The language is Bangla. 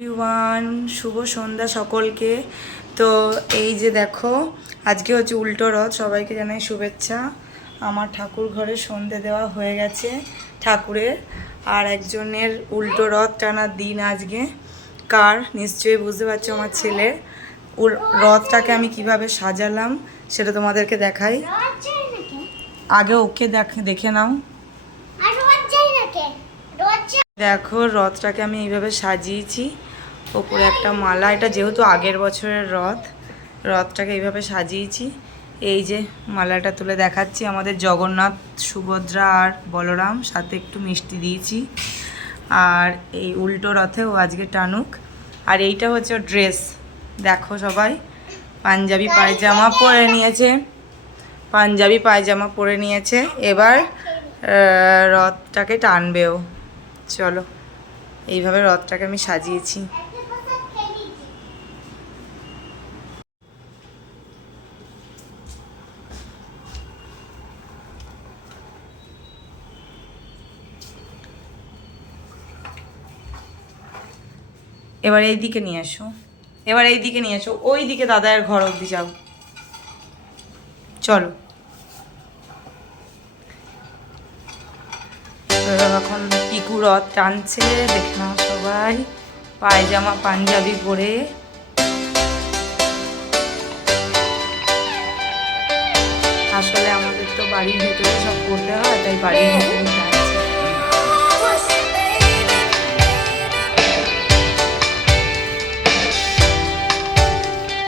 এভরিওয়ান, শুভ সন্ধ্যা সকলকে। তো এই যে দেখো, আজকে হচ্ছে উল্টো রথ। সবাইকে জানাই শুভেচ্ছা। আমার ঠাকুর ঘরে সন্ধে দেওয়া হয়ে গেছে ঠাকুরের, আর একজনের উল্টো রথ টানার দিন আজকে। কার নিশ্চয়ই বুঝতে পারছো, আমার ছেলের। রথটাকে আমি কিভাবে সাজালাম সেটা তোমাদেরকে দেখাই। আগে ওকে দেখে নাও। দেখো, রথটাকে আমি এইভাবে সাজিয়েছি। ওপরে একটা মালা, এটা যেহেতু আগের বছরের রথটাকে এইভাবে সাজিয়েছি। এই যে মালাটা তুলে দেখাচ্ছি, আমাদের জগন্নাথ, সুভদ্রা আর বলরাম, সাথে একটু মিষ্টি দিয়েছি। আর এই উল্টো রথেও আজকে টানুক। আর এইটা হচ্ছে ড্রেস, দেখো সবাই পাঞ্জাবি পায়জামা পরে নিয়েছে, এবার রথটাকে টানবেও। চলো, এইভাবে রথটাকে আমি সাজিয়েছি। এবার এই দিকে নিয়ে এসো, ওই দিকে দাদার ঘর অবধি যাও। চলো, এখন পিকু রথ টানছে, দেখে নাও সবাই পায়জামা পাঞ্জাবি পরে। আসলে আমাদের তো বাড়ির ভেতরে সব করতে হয়, তাই বাড়ির ভেতরে